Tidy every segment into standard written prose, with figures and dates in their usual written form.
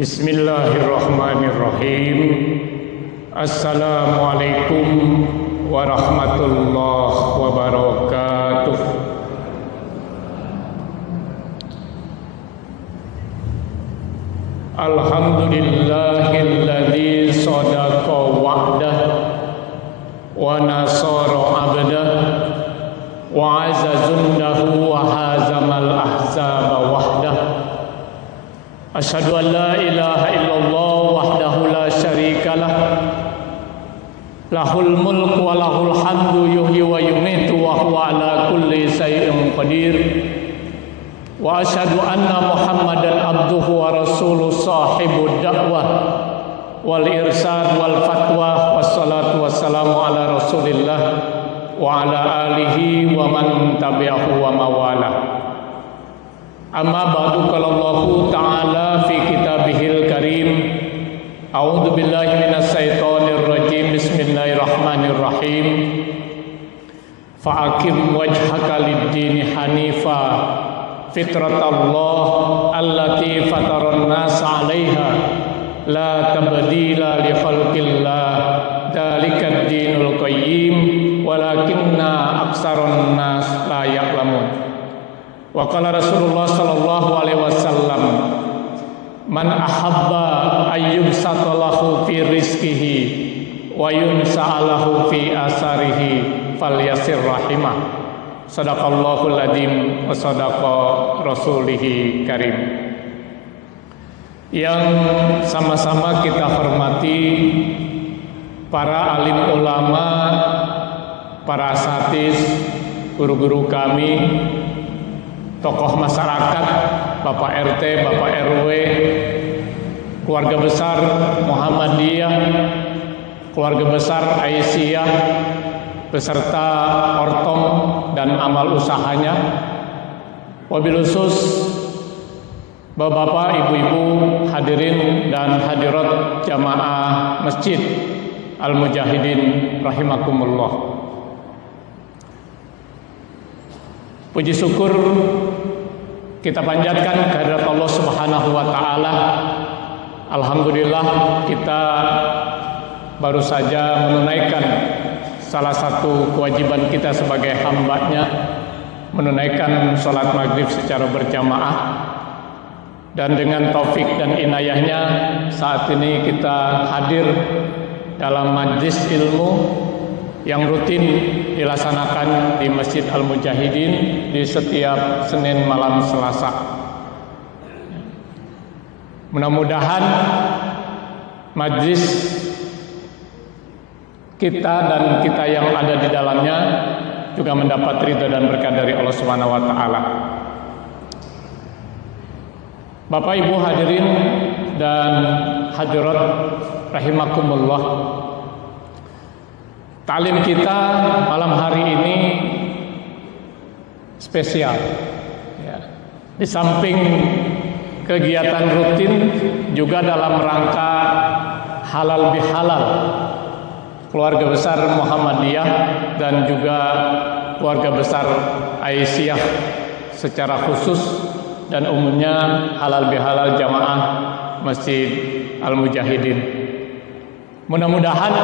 Bismillahirrahmanirrahim. Assalamualaikum warahmatullahi wabarakatuh. Alhamdulillahilladzi shadaqa wa'dah wa nasara 'abdah wa 'azza jundahu wa hazamal ahzaba wahdah. Asyhadu an la ilaha illallah wahdahu la syarikalah, lahul mulku wa lahul hamdu yuhyi wa yumitu wa huwa ala kulli syai'in qadir. Wa asyhadu anna Muhammadan abduhu wa rasuluh sahibud da'wah wal irsad wal fatwa wassalatu wassalamu ala rasulillah wa ala alihi wa man tabi'ahu wa mawalah. Amma ba'du, qala Allahu ta'ala fi kitabihil karim. A'udzu billahi minasyaitonir rajim. Bismillahirrahmanirrahim. Fa'aqim wajhaka lid-dini hanifa fitratallah allati fataran nas 'alaiha la tabdila li khalqillah dalikad dinul qayyim walakinna aktsarun nas la ya'lamun. Wa qala Rasulullah sallallahu alaihi wasallam, man ahabba ayyubsata lahu fi rizqihi wa yunsa'alahu fi asarihi falyasir rahimah. Sadaqallahul adzim wa sadaqa rasulihi karim. Yang sama-sama kita hormati para alim ulama, para asatidz, guru-guru kami, tokoh masyarakat, Bapak RT, Bapak RW, keluarga besar Muhammadiyah, keluarga besar Aisyah, beserta ortom dan amal usahanya. Wabil khusus Bapak-bapak, ibu-ibu, hadirin dan hadirat jamaah Masjid Al-Mujahidin rahimakumullah. Puji syukur kita panjatkan kehadirat Allah Subhanahu wa taala. Alhamdulillah, kita baru saja menunaikan salah satu kewajiban kita sebagai hamba-Nya, menunaikan sholat maghrib secara berjamaah. Dan dengan taufik dan inayahnya, saat ini kita hadir dalam majlis ilmu yang rutin dilaksanakan di Masjid Al-Mujahidin di setiap Senin malam Selasa. Mudah-mudahan majlis kita dan kita yang ada di dalamnya juga mendapat ridha dan berkah dari Allah Subhanahu wa taala. Bapak Ibu hadirin dan hadirat rahimakumullah. Ta'lim kita malam hari ini spesial ya. Di samping kegiatan rutin, juga dalam rangka halal bihalal keluarga besar Muhammadiyah dan juga keluarga besar Aisyah secara khusus, dan umumnya halal bihalal jamaah Masjid Al-Mujahidin. Mudah-mudahan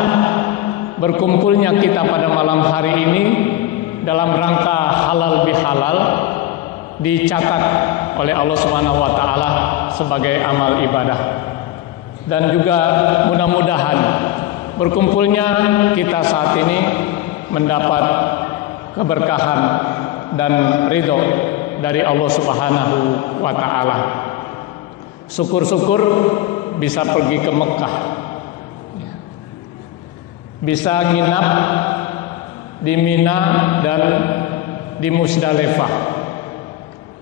berkumpulnya kita pada malam hari ini dalam rangka halal bihalal dicatat oleh Allah Subhanahu wa taala sebagai amal ibadah. Dan juga mudah-mudahan berkumpulnya kita saat ini mendapat keberkahan dan ridho dari Allah Subhanahu wa taala. Syukur-syukur bisa pergi ke Mekah, bisa nginap di Mina dan di Musdalifah,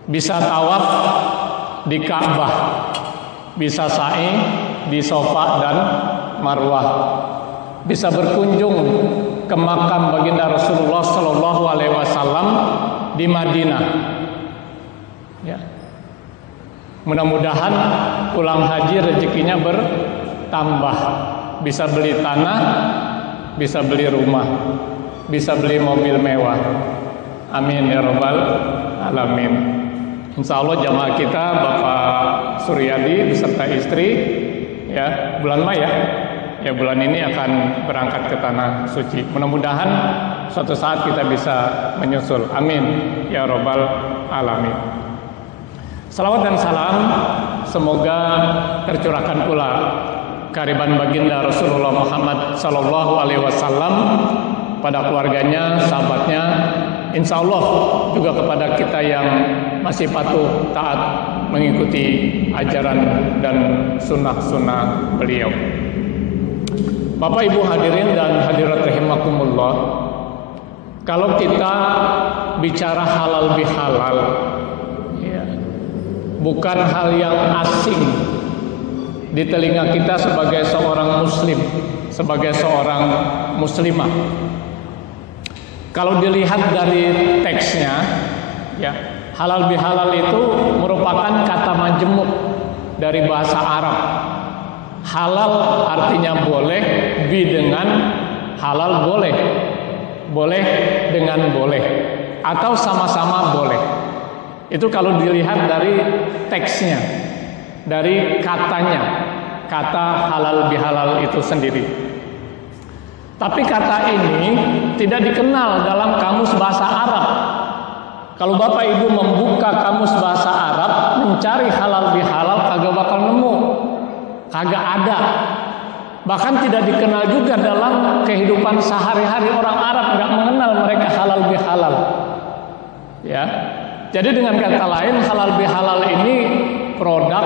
bisa tawaf di Ka'bah, bisa sa'i di Safa dan Marwah, bisa berkunjung ke makam baginda Rasulullah sallallahu alaihi wasallam di Madinah. Ya. Mudah-mudahan pulang haji rezekinya bertambah, bisa beli tanah, bisa beli rumah, bisa beli mobil mewah. Amin ya rabbal alamin. Insya Allah jamaah kita Bapak Suryadi beserta istri ya bulan Mei ya bulan ini akan berangkat ke tanah suci. Mudah-mudahan suatu saat kita bisa menyusul. Amin ya robbal alamin. Salawat dan salam semoga tercurahkan pula kehadiran baginda Rasulullah Muhammad Sallallahu Alaihi Wasallam pada keluarganya, sahabatnya, insya Allah juga kepada kita yang masih patuh taat mengikuti ajaran dan sunnah-sunnah beliau. Bapak Ibu hadirin dan hadirat rahimakumullah, kalau kita bicara halal bihalal, ya, bukan hal yang asing di telinga kita sebagai seorang muslim, sebagai seorang muslimah. Kalau dilihat dari teksnya, ya, halal bihalal itu merupakan kata majemuk dari bahasa Arab. Halal artinya boleh, bi dengan halal boleh, boleh dengan boleh, atau sama-sama boleh. Itu kalau dilihat dari teksnya, dari katanya, kata halal bihalal itu sendiri. Tapi kata ini tidak dikenal dalam kamus bahasa Arab. Kalau Bapak Ibu membuka kamus bahasa Arab, mencari halal bihalal kagak bakal nemu. Kagak ada. Bahkan tidak dikenal juga dalam kehidupan sehari-hari orang Arab, nggak mengenal mereka halal bihalal. Ya. Jadi dengan kata lain halal bihalal ini produk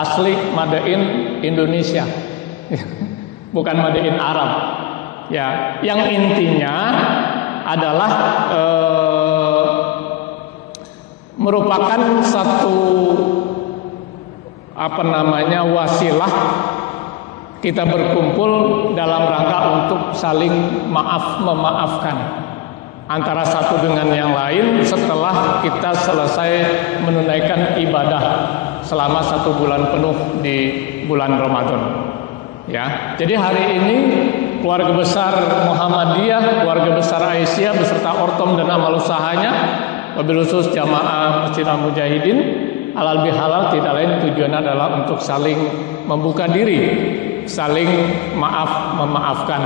asli made in Indonesia. Bukan made in Arab. Ya, yang intinya adalah merupakan satu wasilah kita berkumpul dalam rangka untuk saling memaafkan antara satu dengan yang lain setelah kita selesai menunaikan ibadah selama 1 bulan penuh di bulan Ramadan. Ya, jadi hari ini keluarga besar Muhammadiyah, keluarga besar Aisyah beserta ortom dan amal usahanya, wabil khusus jamaah Masjid Al-Mujahidin, halal bihalal tidak lain tujuannya adalah untuk saling membuka diri, saling memaafkan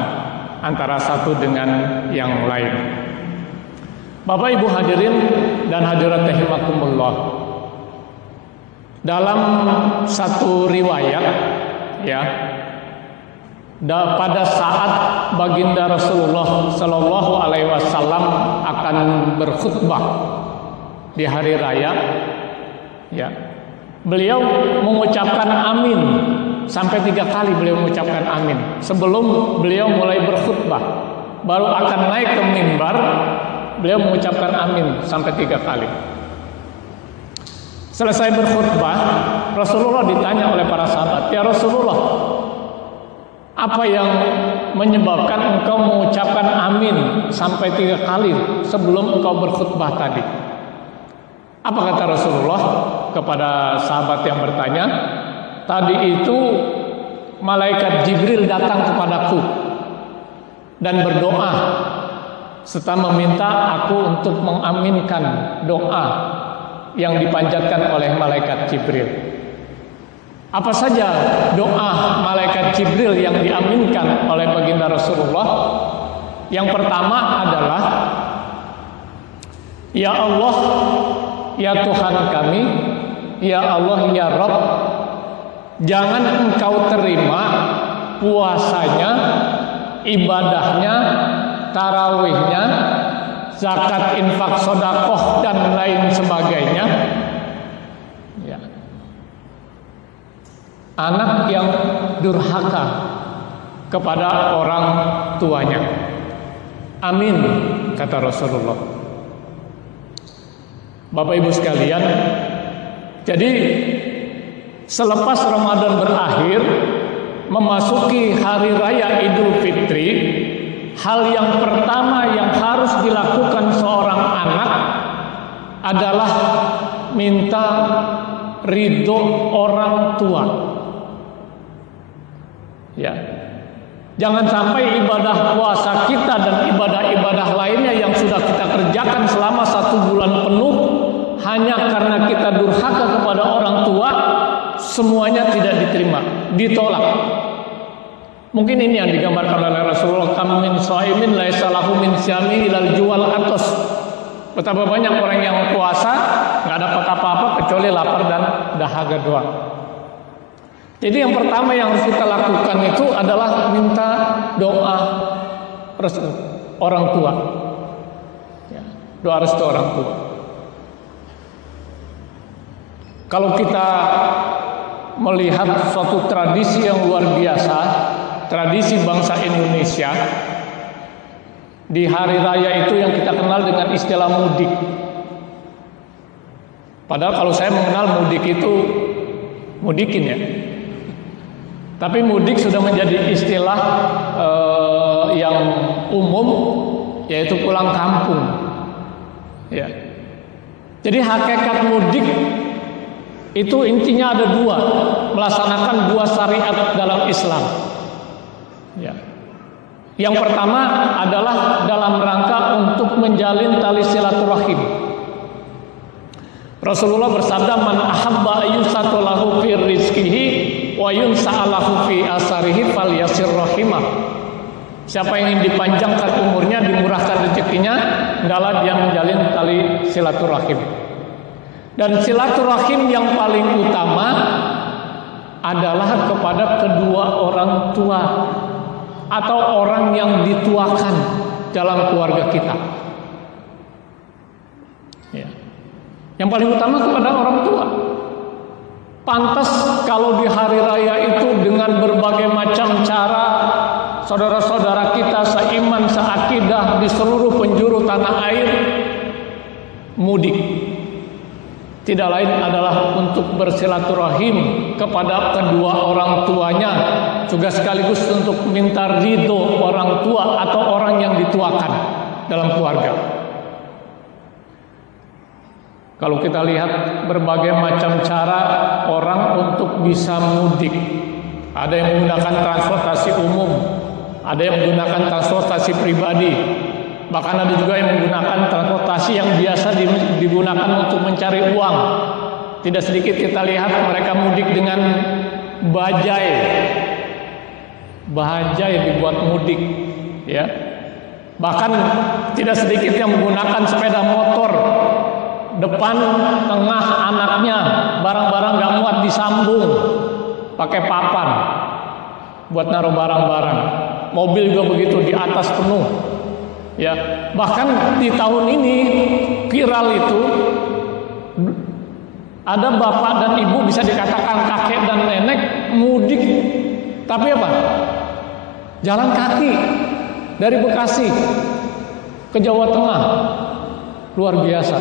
antara satu dengan yang lain. Bapak Ibu hadirin dan hadirat rahimakumullah, dalam satu riwayat ya, pada saat baginda Rasulullah Sallallahu Alaihi Wasallam akan berkhutbah di hari raya, ya, beliau mengucapkan amin sampai 3 kali beliau mengucapkan amin sebelum beliau mulai berkhutbah. Baru akan naik ke mimbar, beliau mengucapkan amin sampai 3 kali. Selesai berkhutbah, Rasulullah ditanya oleh para sahabat, ya Rasulullah, apa yang menyebabkan engkau mengucapkan amin sampai 3 kali sebelum engkau berkhutbah tadi? Apa kata Rasulullah kepada sahabat yang bertanya? Tadi itu malaikat Jibril datang kepadaku dan berdoa serta meminta aku untuk mengaminkan doa yang dipanjatkan oleh malaikat Jibril. Apa saja doa malaikat Jibril yang diaminkan oleh baginda Rasulullah? Yang pertama adalah, ya Allah, ya Tuhan kami, ya Allah, ya Rabb, jangan engkau terima puasanya, ibadahnya, tarawihnya, zakat, infak, sodakoh dan lain sebagainya, ya, anak yang durhaka kepada orang tuanya. Amin, kata Rasulullah. Bapak Ibu sekalian, jadi selepas Ramadan berakhir, memasuki hari raya Idul Fitri, hal yang pertama yang harus dilakukan seorang anak adalah minta ridho orang tua. Ya, jangan sampai ibadah puasa kita dan ibadah-ibadah lainnya yang sudah kita kerjakan selama 1 bulan penuh hanya karena kita kita durhaka kepada orang tua, semuanya tidak diterima, ditolak. Mungkin ini yang digambarkan oleh Rasulullah, kam min shaimin laisa lahu min syami ilal jual atas. Betapa banyak orang yang puasa nggak dapat apa-apa kecuali lapar dan dahaga doang. Jadi yang pertama yang harus kita lakukan itu adalah minta doa restu orang tua. Ya, doa restu orang tua. Kalau kita melihat suatu tradisi yang luar biasa, tradisi bangsa Indonesia, di hari raya itu yang kita kenal dengan istilah mudik. Padahal kalau saya mengenal mudik itu mudikin ya. Tapi mudik sudah menjadi istilah yang umum, yaitu pulang kampung. Ya. Jadi hakikat mudik itu intinya ada dua, melaksanakan dua syariat dalam Islam. Ya. Yang pertama adalah dalam rangka untuk menjalin tali silaturahim. Rasulullah bersabda, man ahabba ayyusatu lahu fi rizqihi wa yunsa'alahu fi asarihi falyasir rahimah. Siapa yang ingin dipanjangkan umurnya, dimurahkan rezekinya, hendaklah dia menjalin tali silaturahim. Dan silaturahim yang paling utama adalah kepada kedua orang tua atau orang yang dituakan dalam keluarga kita. Ya. Yang paling utama kepada orang tua. Pantas kalau di hari raya itu dengan berbagai macam cara saudara-saudara kita seiman, seakidah di seluruh penjuru tanah air mudik. Tidak lain adalah untuk bersilaturahim kepada kedua orang tuanya, juga sekaligus untuk minta ridho orang tua atau orang yang dituakan dalam keluarga. Kalau kita lihat berbagai macam cara orang untuk bisa mudik, ada yang menggunakan transportasi umum, ada yang menggunakan transportasi pribadi, bahkan ada juga yang menggunakan transportasi yang biasa digunakan untuk mencari uang. Tidak sedikit kita lihat mereka mudik dengan bajai. Bajai dibuat mudik, ya. Bahkan tidak sedikit yang menggunakan sepeda motor. Depan, tengah, anaknya, barang-barang gak muat disambung pakai papan buat naruh barang-barang. Mobil juga begitu, di atas penuh. Ya, bahkan di tahun ini viral itu ada bapak dan ibu, bisa dikatakan kakek dan nenek mudik, tapi apa? Jalan kaki dari Bekasi ke Jawa Tengah. Luar biasa.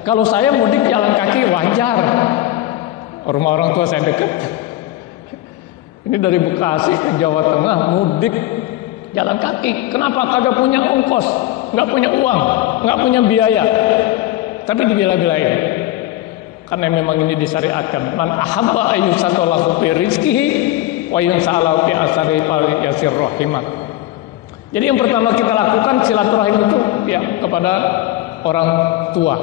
Kalau saya mudik jalan kaki wajar. Rumah orang tua saya dekat. Ini dari Bekasi ke Jawa Tengah mudik jalan kaki. Kenapa? Kagak punya ongkos, nggak punya uang, nggak punya biaya. Tapi dibela-belain. Karena memang ini disyariatkan. Man ahabba ayyusatalahu fi rizqihi wa yunsa'alahu fi asari falyasir rahimah. Jadi yang pertama kita lakukan silaturahim itu ya kepada orang tua.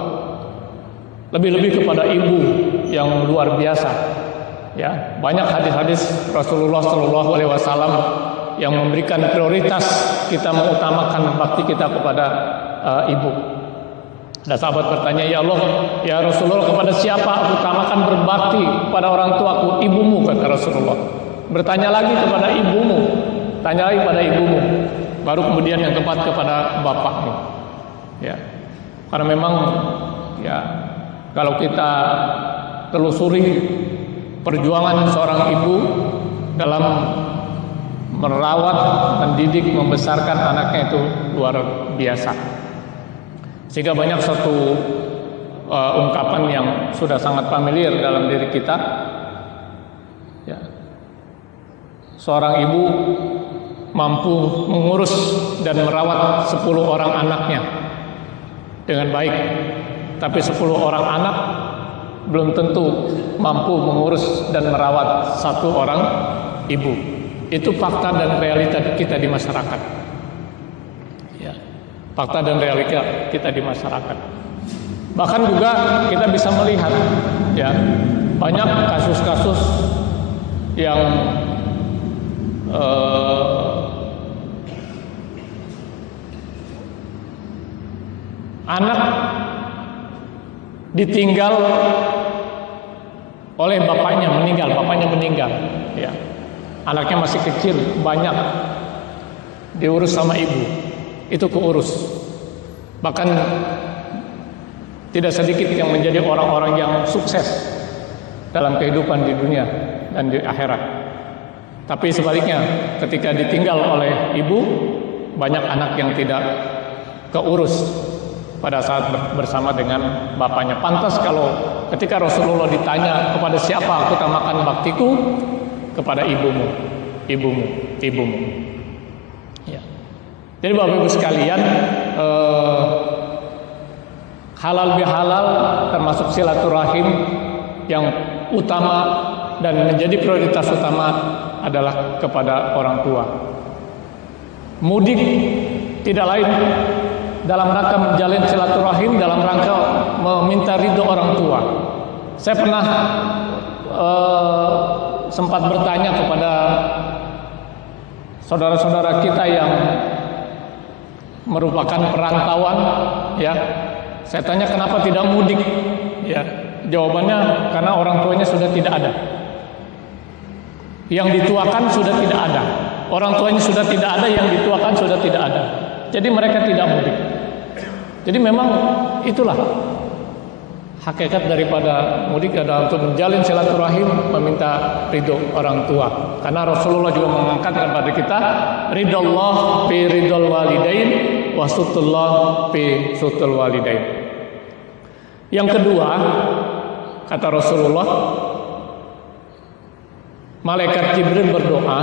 Lebih-lebih kepada ibu yang luar biasa. Ya, banyak hadis-hadis Rasulullah Shallallahu Alaihi Wasallam yang memberikan prioritas kita mengutamakan bakti kita kepada ibu. Ada sahabat bertanya, ya Allah, ya Rasulullah, kepada siapa aku utamakan berbakti kepada orang tuaku? Ibumu, kata Rasulullah. Bertanya lagi kepada ibumu, tanya lagi pada ibumu, baru kemudian yang keempat kepada bapakmu. Ya, karena memang ya kalau kita telusuri perjuangan seorang ibu dalam merawat, mendidik, membesarkan anaknya itu luar biasa. Sehingga banyak satu ungkapan yang sudah sangat familiar dalam diri kita. Ya. Seorang ibu mampu mengurus dan merawat 10 orang anaknya dengan baik. Tapi 10 orang anak belum tentu mampu mengurus dan merawat 1 orang ibu. Itu fakta dan realita kita di masyarakat. Ya, fakta dan realita kita di masyarakat. Bahkan juga kita bisa melihat ya, banyak kasus-kasus yang anak ditinggal oleh bapaknya meninggal ya. Anaknya masih kecil, banyak diurus sama ibu, itu keurus. Bahkan tidak sedikit yang menjadi orang-orang yang sukses dalam kehidupan di dunia dan di akhirat. Tapi sebaliknya, ketika ditinggal oleh ibu, banyak anak yang tidak keurus pada saat bersama dengan bapaknya. Pantas kalau ketika Rasulullah ditanya, kepada siapa aku utamakan baktiku? Kepada ibumu. Ya. Jadi Bapak Ibu sekalian, halal bihalal termasuk silaturahim yang utama dan menjadi prioritas utama adalah kepada orang tua. Mudik tidak lain dalam rangka menjalin silaturahim, dalam rangka meminta ridho orang tua. Saya pernah sempat bertanya kepada saudara-saudara kita yang merupakan perantauan, ya. Saya tanya kenapa tidak mudik, ya. Jawabannya karena orang tuanya sudah tidak ada. Yang dituakan sudah tidak ada. Orang tuanya sudah tidak ada, yang dituakan sudah tidak ada. Jadi mereka tidak mudik. Jadi memang itulah hakikat daripada mudik adalah untuk menjalin silaturahim, meminta ridho orang tua. Karena Rasulullah juga mengangkat kepada kita ridallah fi ridal walidain wa sutullah fi sutul walidain. Yang kedua, kata Rasulullah, malaikat Jibril berdoa,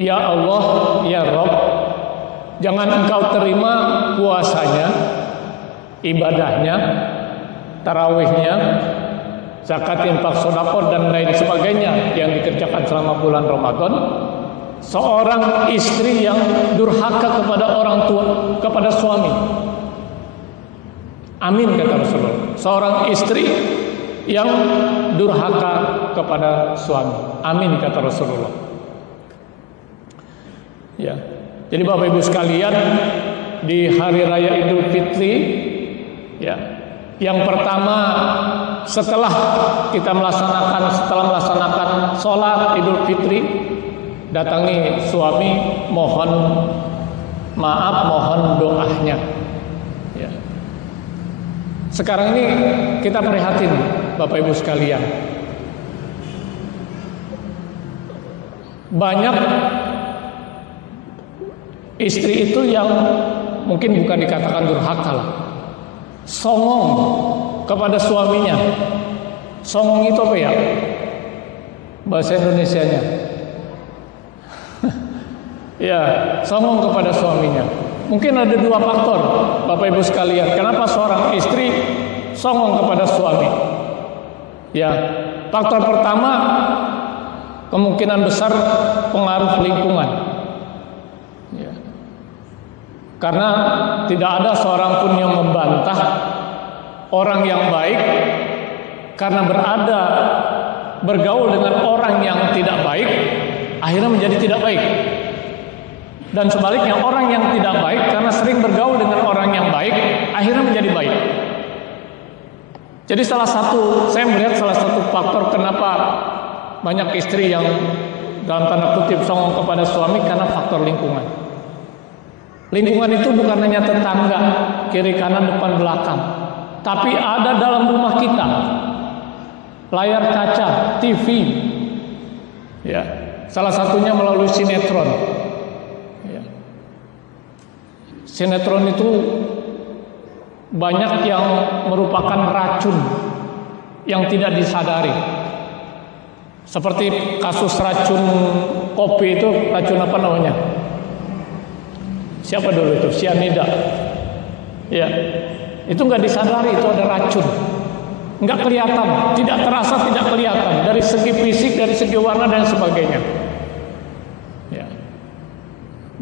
ya Allah, ya Rabb, jangan engkau terima puasanya, ibadahnya, tarawihnya, zakat, infak, sedekah dan lain sebagainya yang dikerjakan selama bulan Ramadan, seorang istri yang durhaka kepada orang tua, kepada suami. Amin, kata Rasulullah. Seorang istri yang durhaka kepada suami. Amin, kata Rasulullah. Ya. Jadi Bapak Ibu sekalian, di hari raya Idul Fitri, ya, yang pertama setelah melaksanakan sholat Idul Fitri, datangi suami, mohon maaf, mohon doanya. Ya. Sekarang ini kita prihatin Bapak Ibu sekalian, banyak istri itu yang mungkin bukan dikatakan durhaka lah, songong kepada suaminya. Songong itu apa ya bahasa Indonesianya? Ya, songong kepada suaminya. Mungkin ada dua faktor Bapak Ibu sekalian, kenapa seorang istri songong kepada suami. Ya, faktor pertama kemungkinan besar pengaruh lingkungan. Ya. Karena tidak ada seorang pun yang membantah orang yang baik karena bergaul dengan orang yang tidak baik akhirnya menjadi tidak baik. Dan sebaliknya, orang yang tidak baik karena sering bergaul dengan orang yang baik akhirnya menjadi baik. Jadi saya melihat salah satu faktor kenapa banyak istri yang dalam tanda kutip songong kepada suami karena faktor lingkungan. Lingkungan itu bukan hanya tetangga, kiri kanan depan belakang, tapi ada dalam rumah kita, layar kaca, TV, ya, salah satunya melalui sinetron. Ya. Sinetron itu banyak yang merupakan racun yang tidak disadari. Seperti kasus racun kopi itu, racun apa namanya? Siapa dulu itu? Cyanida. Ya, itu nggak disadari itu ada racun. Nggak kelihatan, tidak terasa, tidak kelihatan dari segi fisik, dari segi warna dan sebagainya. Ya.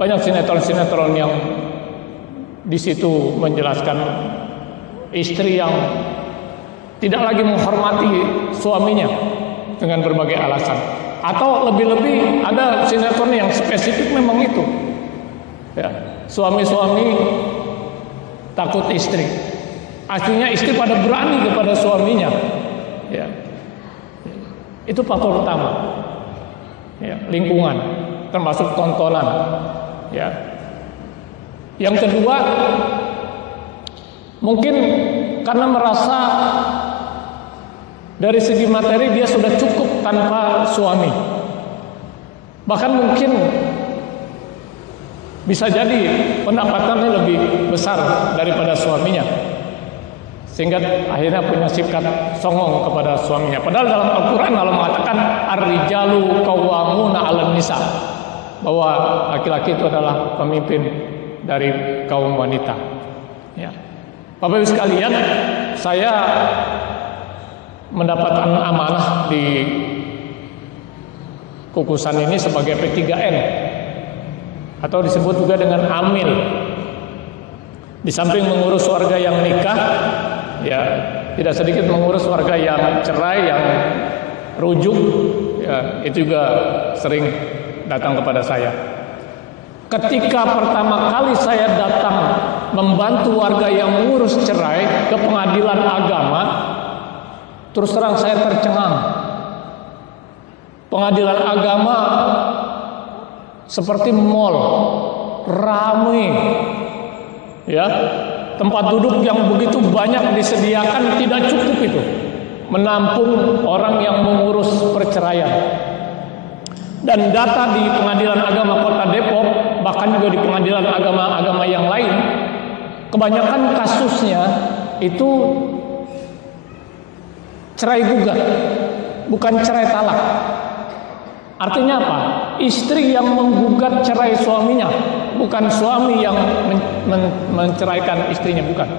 Banyak sinetron-sinetron yang di situ menjelaskan istri yang tidak lagi menghormati suaminya dengan berbagai alasan. Atau lebih-lebih ada sinetron yang spesifik memang itu. Ya, suami-suami takut istri. Aslinya istri pada berani kepada suaminya. Ya. Itu faktor utama. Ya, lingkungan, termasuk tontonan. Ya. Yang kedua, mungkin karena merasa dari segi materi dia sudah cukup tanpa suami. Bahkan mungkin bisa jadi pendapatannya lebih besar daripada suaminya, sehingga akhirnya punya sikap songong kepada suaminya. Padahal dalam Al-Quran Allah mengatakan ar-rijalu qawwamuna 'alan nisa, bahwa laki-laki itu adalah pemimpin dari kaum wanita. Ya. Bapak Ibu sekalian, saya mendapatkan amanah di kukusan ini sebagai P3N atau disebut juga dengan amil. Di samping mengurus warga yang nikah, ya tidak sedikit mengurus warga yang cerai, yang rujuk, ya itu juga sering datang kepada saya. Ketika pertama kali saya datang membantu warga yang mengurus cerai ke pengadilan agama, terus terang saya tercengang. Pengadilan agama seperti mall, ramai, ya, tempat duduk yang begitu banyak disediakan tidak cukup itu menampung orang yang mengurus perceraian. Dan data di Pengadilan Agama Kota Depok, bahkan juga di pengadilan agama-agama yang lain, kebanyakan kasusnya itu cerai gugat, bukan cerai talak. Artinya apa? Istri yang menggugat cerai suaminya, bukan suami yang menceraikan istrinya, bukan.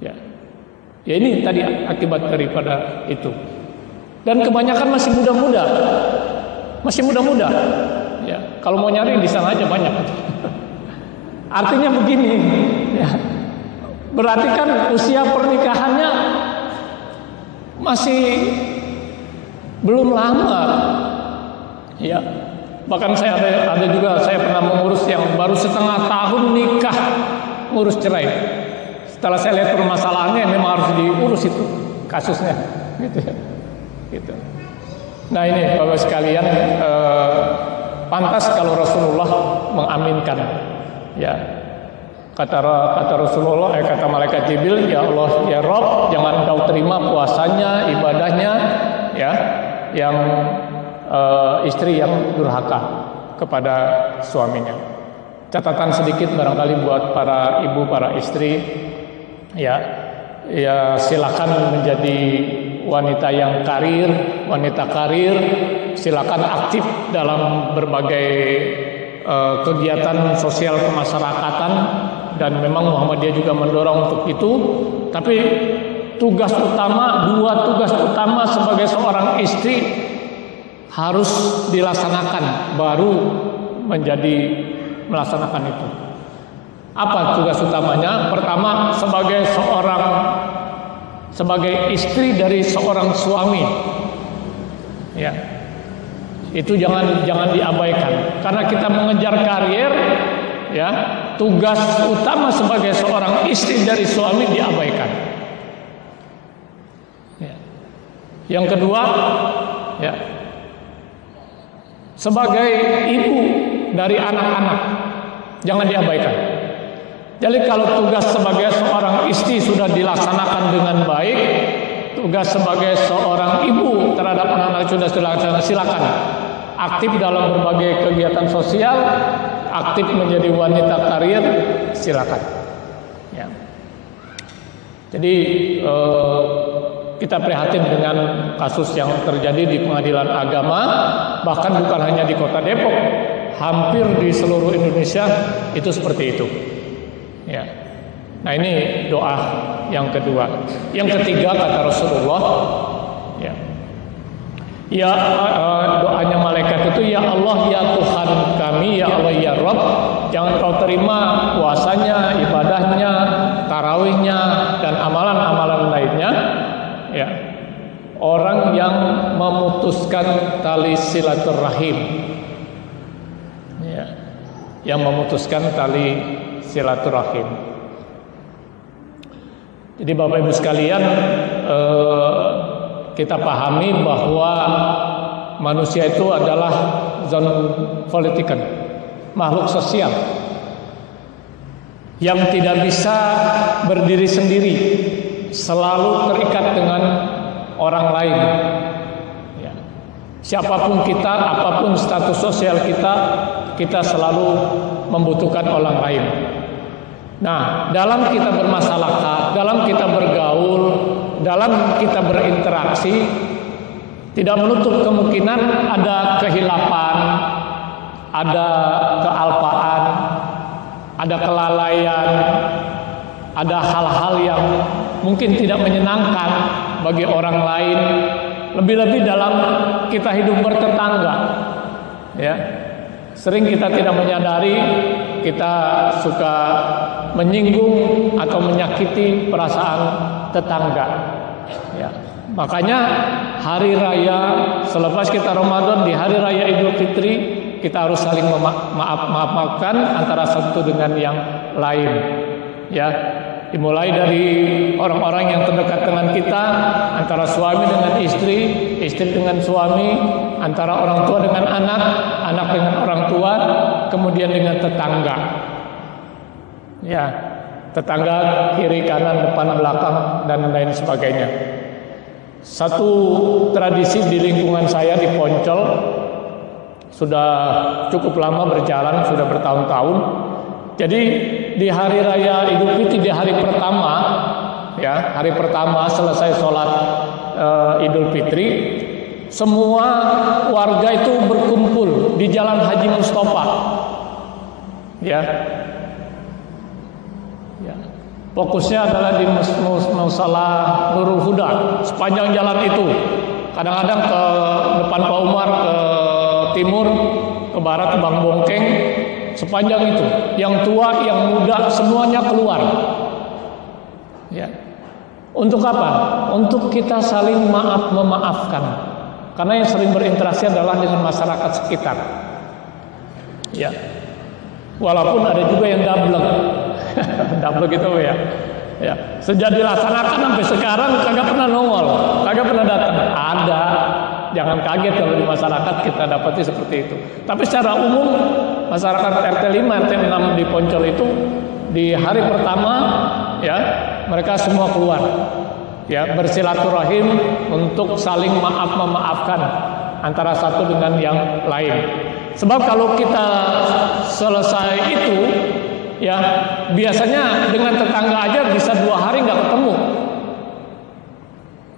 Ya, ya ini tadi akibat daripada itu. Dan kebanyakan masih muda-muda, Ya, kalau mau nyari di sana aja banyak. Artinya begini, ya, berarti kan usia pernikahannya masih belum lama, ya. Bahkan saya ada juga saya pernah mengurus yang baru setengah tahun nikah, ngurus cerai. Setelah saya lihat permasalahannya, memang harus diurus itu kasusnya, gitu ya. Gitu. Nah ini Bapak sekalian, pantas kalau Rasulullah mengaminkan, ya. Kata Rasulullah, kata malaikat Jibril, ya Allah, ya Rob, jangan kau terima puasanya, ibadahnya, ya, yang istri yang durhaka kepada suaminya. Catatan sedikit barangkali buat para ibu, para istri, ya silakan menjadi wanita yang wanita karir, silakan aktif dalam berbagai kegiatan sosial kemasyarakatan, dan memang Muhammadiyah juga mendorong untuk itu. Tapi dua tugas utama sebagai seorang istri harus dilaksanakan baru melaksanakan itu. Apa tugas utamanya? Pertama, sebagai istri dari seorang suami, ya, itu jangan diabaikan. Karena kita mengejar karir, ya, tugas utama sebagai seorang istri dari suami diabaikan. Ya. Yang kedua, ya, sebagai ibu dari anak-anak jangan diabaikan. Jadi kalau tugas sebagai seorang istri sudah dilaksanakan dengan baik, tugas sebagai seorang ibu terhadap anak-anak sudah dilaksanakan, silakan aktif dalam berbagai kegiatan sosial, aktif menjadi wanita karir, silakan. Ya. Jadi kita prihatin dengan kasus yang terjadi di pengadilan agama, bahkan bukan hanya di Kota Depok, hampir di seluruh Indonesia itu seperti itu. Ya. Nah ini doa yang kedua. Yang ketiga kata Rasulullah, ya, Ya, doanya malaikat itu, ya Allah, ya Tuhan kami, ya Allah, ya Rabb, jangan kau terima puasanya, ibadahnya, tarawihnya, dan amalan-amalan lainnya, ya, orang yang memutuskan tali silaturahim, ya, yang memutuskan tali silaturahim. Jadi Bapak Ibu sekalian, kita pahami bahwa manusia itu adalah zoonpolitikan, makhluk sosial yang tidak bisa berdiri sendiri, selalu terikat dengan orang lain. Ya. Siapapun kita, apapun status sosial kita, kita selalu membutuhkan orang lain. Nah, dalam kita bermasyarakat, dalam kita bergaul, dalam kita berinteraksi, tidak menutup kemungkinan ada kehilapan, ada kealpaan, ada kelalaian, ada hal-hal yang mungkin tidak menyenangkan bagi orang lain, lebih-lebih dalam kita hidup bertetangga. Ya, sering kita tidak menyadari kita suka menyinggung atau menyakiti perasaan tetangga. Ya, makanya hari raya selepas kita Ramadan, di hari raya Idul Fitri, kita harus saling maafkan antara satu dengan yang lain. Ya, dimulai dari orang-orang yang terdekat dengan kita, antara suami dengan istri, istri dengan suami, antara orang tua dengan anak, anak dengan orang tua, kemudian dengan tetangga. Ya, tetangga kiri, kanan, depan, belakang, dan lain sebagainya. Satu tradisi di lingkungan saya di Poncol sudah cukup lama berjalan, sudah bertahun-tahun. Jadi di hari raya Idul Fitri, di hari pertama, ya, hari pertama selesai sholat Idul Fitri, semua warga itu berkumpul di Jalan Haji Mustofa. Ya. Fokusnya adalah di Musala Nurul Huda, sepanjang jalan itu. Kadang-kadang ke depan Pak Umar, ke timur, ke barat, ke Bang Bongkeng, sepanjang itu. Yang tua, yang muda, semuanya keluar. Ya. Untuk apa? Untuk kita saling memaafkan. Karena yang sering berinteraksi adalah dengan masyarakat sekitar. Ya. Walaupun ada juga yang dablek. Dablek gitu ya. Ya, sejak dilaksanakan sampai sekarang kagak pernah nongol, kagak pernah datang. Ada, jangan kaget kalau di masyarakat kita dapati seperti itu. Tapi secara umum masyarakat RT 5, RT 6 di Poncol itu di hari pertama, ya, mereka semua keluar, ya, bersilaturahim untuk saling memaafkan antara satu dengan yang lain. Sebab kalau kita selesai itu, ya, biasanya dengan tetangga aja bisa 2 hari nggak ketemu.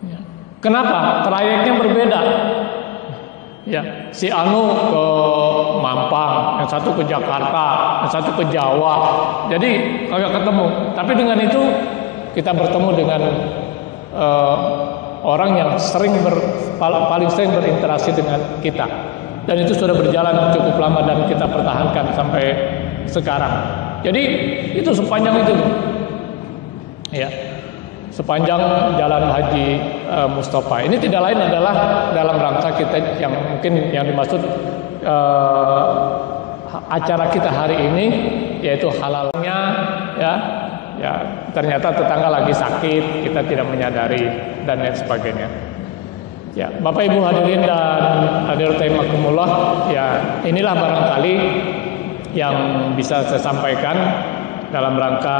Ya. Kenapa? Trayeknya berbeda. Ya, si Anu ke Mampang, yang satu ke Jakarta, yang satu ke Jawa. Jadi kagak ketemu. Tapi dengan itu kita bertemu dengan orang yang paling sering berinteraksi dengan kita. Dan itu sudah berjalan cukup lama dan kita pertahankan sampai sekarang. Jadi itu sepanjang itu, ya, sepanjang Jalan Haji Mustofa. Ini tidak lain adalah dalam rangka kita yang mungkin yang dimaksud acara kita hari ini, yaitu halalnya, ya, ternyata tetangga lagi sakit, kita tidak menyadari dan lain sebagainya. Ya, Bapak Ibu hadirin dan hadirat rahimakumullah, ya, inilah barangkali yang bisa saya sampaikan dalam rangka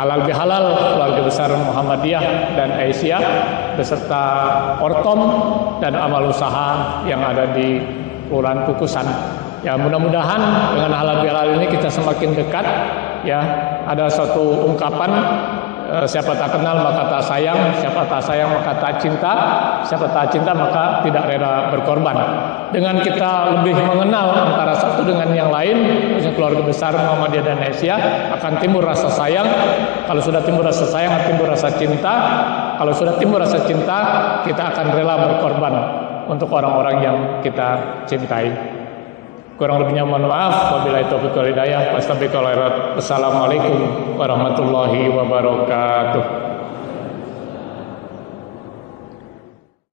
halal bihalal keluarga besar Muhammadiyah dan Aisyah beserta Ortom dan amal usaha yang ada di Kelurahan Kukusan. Ya, mudah-mudahan dengan halal bihalal ini kita semakin dekat. Ya, ada suatu ungkapan, siapa tak kenal maka tak sayang, siapa tak sayang maka tak cinta, siapa tak cinta maka tidak rela berkorban. Dengan kita lebih mengenal antara satu dengan yang lain, keluarga besar Muhammadiyah dan Aisyah, akan timbul rasa sayang. Kalau sudah timbul rasa sayang, akan timbul rasa cinta. Kalau sudah timbul rasa cinta, kita akan rela berkorban untuk orang-orang yang kita cintai. Kurang lebihnya mohon maaf. Wabillahi taufiq wal hidayah. Wassalamualaikum warahmatullahi wabarakatuh.